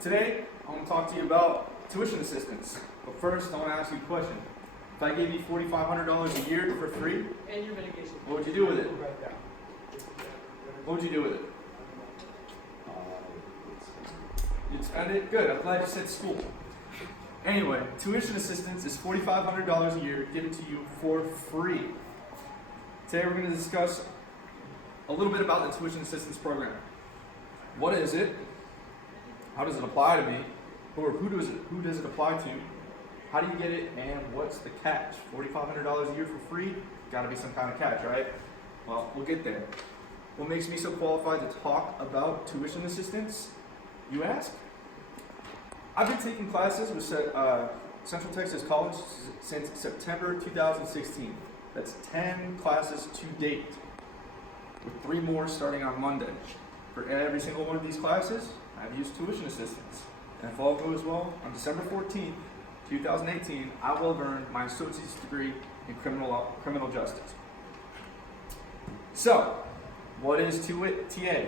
Today, I want to talk to you about tuition assistance. But first, I want to ask you a question. If I gave you $4,500 a year for free, and your medication, what would you do with it? What would you do with it? You'd spend it? Good, I'm glad you said school. Anyway, tuition assistance is $4,500 a year given to you for free. Today we're going to discuss a little bit about the tuition assistance program. What is it? How does it apply to me? Or who does it apply to? How do you get it? And what's the catch? $4,500 a year for free? Got to be some kind of catch, right? Well, we'll get there. What makes me so qualified to talk about tuition assistance, you ask? I've been taking classes with Central Texas College since September 2016. That's 10 classes to date, with 3 more starting on Monday. For every single one of these classes, I've used tuition assistance. And if all goes well, on December 14th, 2018, I will have earned my associate's degree in criminal justice. So, what is TA?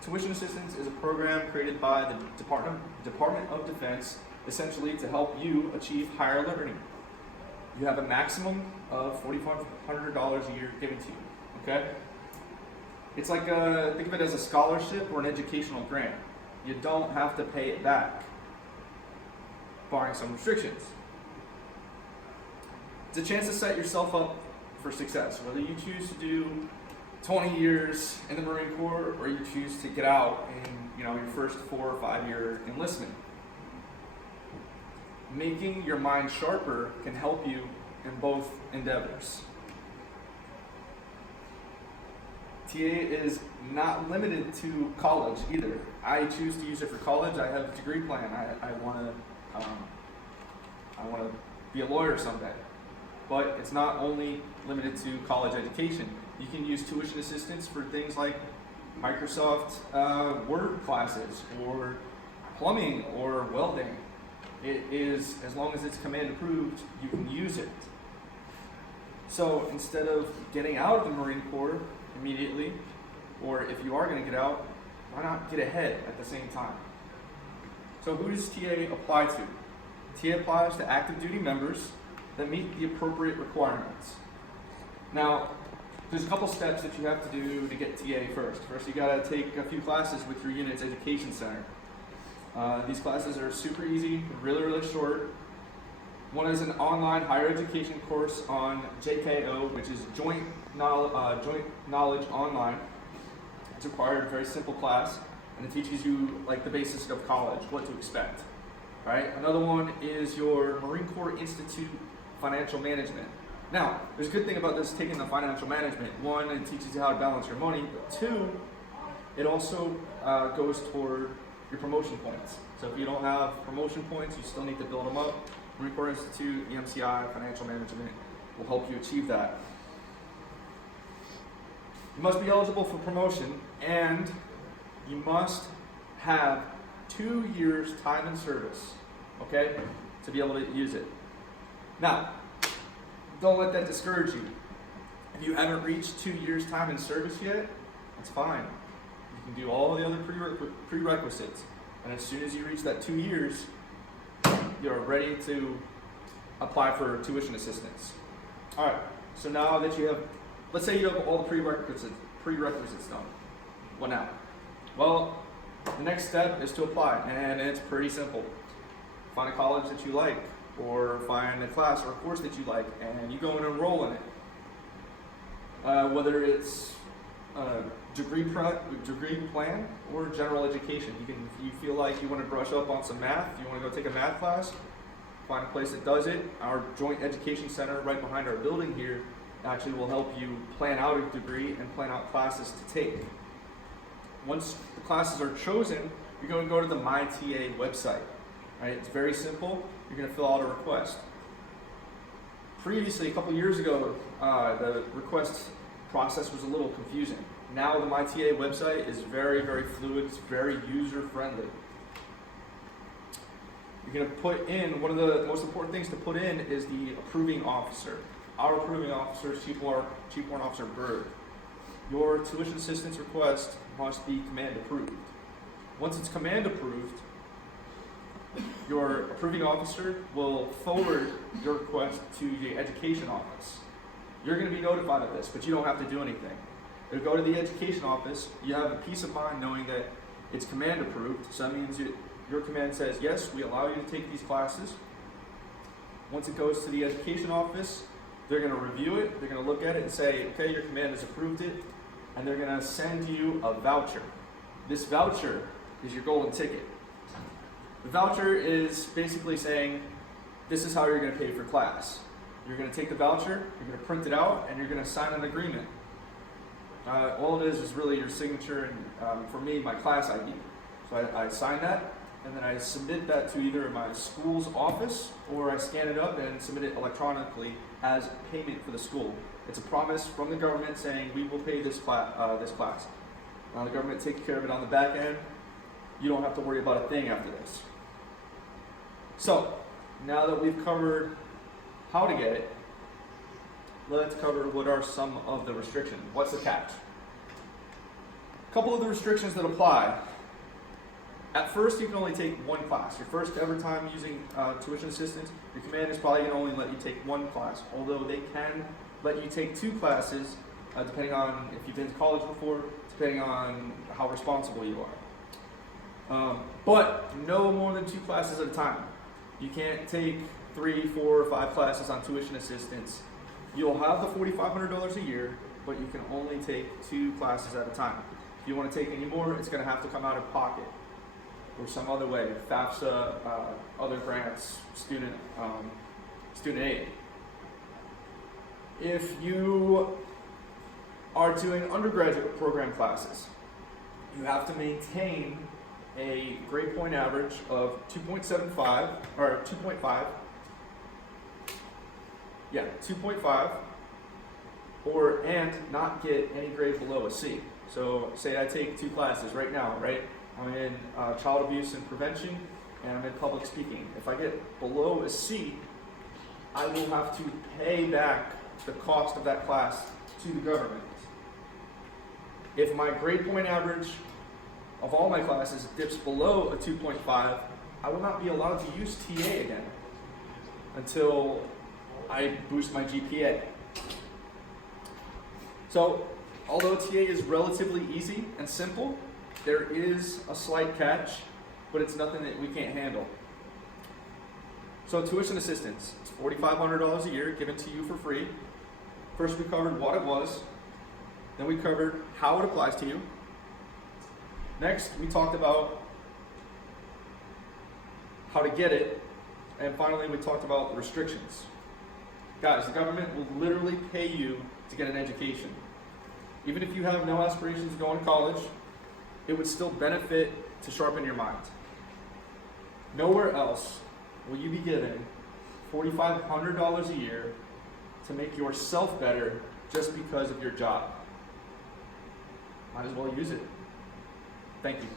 Tuition assistance is a program created by the Department of Defense, essentially to help you achieve higher learning. You have a maximum of $4,500 a year given to you, okay? It's like think of it as a scholarship or an educational grant. You don't have to pay it back, barring some restrictions. It's a chance to set yourself up for success, whether you choose to do 20 years in the Marine Corps or you choose to get out in your first 4 or 5 year enlistment. Making your mind sharper can help you in both endeavors. TA is not limited to college either. I choose to use it for college. I have a degree plan. I want to be a lawyer someday. But it's not only limited to college education. You can use tuition assistance for things like Microsoft Word classes or plumbing or welding. It is, as long as it's command approved, you can use it. So instead of getting out of the Marine Corps immediately, or if you are going to get out, why not get ahead at the same time? So who does TA apply to? TA applies to active duty members that meet the appropriate requirements. Now, there's a couple steps that you have to do to get TA first. First, you got to take a few classes with your unit's education center. These classes are super easy, really short. One is an online higher education course on JKO, which is Joint Knowledge Online. It's a required, very simple class, and it teaches you like the basics of college, what to expect. Right? Another one is your Marine Corps Institute Financial Management. Now, there's a good thing about this, taking the financial management. 1, it teaches you how to balance your money, but 2, it also goes toward your promotion points. So if you don't have promotion points, you still need to build them up. Marine Corps Institute, EMCI, Financial Management will help you achieve that. You must be eligible for promotion, and you must have 2 years time in service, okay, to be able to use it. Now, don't let that discourage you. If you haven't reached 2 years time in service yet, that's fine. You can do all the other prerequisites. And as soon as you reach that 2 years, you're ready to apply for tuition assistance. All right, so now that you have, let's say you have all the prerequisites done. What now? Well, the next step is to apply, and it's pretty simple. Find a college that you like, or find a class or a course that you like, and you go and enroll in it. Whether it's a degree plan or general education. If you feel like you want to brush up on some math, you want to go take a math class, find a place that does it. Our Joint Education Center right behind our building here actually will help you plan out a degree and plan out classes to take. Once the classes are chosen, you're going to go to the MyTA website. Right? It's very simple. You're going to fill out a request. Previously, a couple years ago, the request process was a little confusing. Now the MyTA website is very fluid. It's very user-friendly. You're going to put in, one of the most important things to put in is the approving officer. Our approving officer is Chief Warrant Officer Berg. Your tuition assistance request must be command approved. Once it's command approved, your approving officer will forward your request to the education office. You're going to be notified of this, but you don't have to do anything. You'll go to the education office, you have a peace of mind knowing that it's command approved, so that means your command says, yes, we allow you to take these classes. Once it goes to the education office, they're going to review it, they're going to look at it and say, okay, your command has approved it, and they're going to send you a voucher. This voucher is your golden ticket. The voucher is basically saying, this is how you're going to pay for class. You're going to take the voucher, you're going to print it out, and you're going to sign an agreement. All it is really your signature and, for me, my class ID. So I sign that, and then I submit that to either my school's office, or I scan it up and submit it electronically as payment for the school. It's a promise from the government saying, we will pay this class. The government takes care of it on the back end. You don't have to worry about a thing after this. So, now that we've covered how to get it, let's cover what are some of the restrictions. What's the catch? A couple of the restrictions that apply. At first, you can only take one class. Your first ever time using tuition assistance, your command is probably going to only let you take one class, although they can let you take two classes, depending on if you've been to college before, depending on how responsible you are. But no more than two classes at a time. You can't take 3, 4, or 5 classes on tuition assistance. You'll have the $4,500 a year, but you can only take 2 classes at a time. If you want to take any more, it's going to have to come out of pocket or some other way, FAFSA, other grants, student aid. If you are doing undergraduate program classes, you have to maintain a grade point average of 2.75 or 2.5. Yeah, 2.5, and not get any grade below a C. So say I take 2 classes right now, right? I'm in child abuse and prevention, and I'm in public speaking. If I get below a C, I will have to pay back the cost of that class to the government. If my grade point average of all my classes dips below a 2.5, I will not be allowed to use TA again until I boost my GPA. So, although TA is relatively easy and simple, there is a slight catch, but it's nothing that we can't handle. So tuition assistance, it's $4,500 a year given to you for free. First we covered what it was, then we covered how it applies to you. Next, we talked about how to get it, and finally we talked about restrictions. Guys, the government will literally pay you to get an education. Even if you have no aspirations to go to college, it would still benefit to sharpen your mind. Nowhere else will you be given $4,500 a year to make yourself better just because of your job. Might as well use it. Thank you.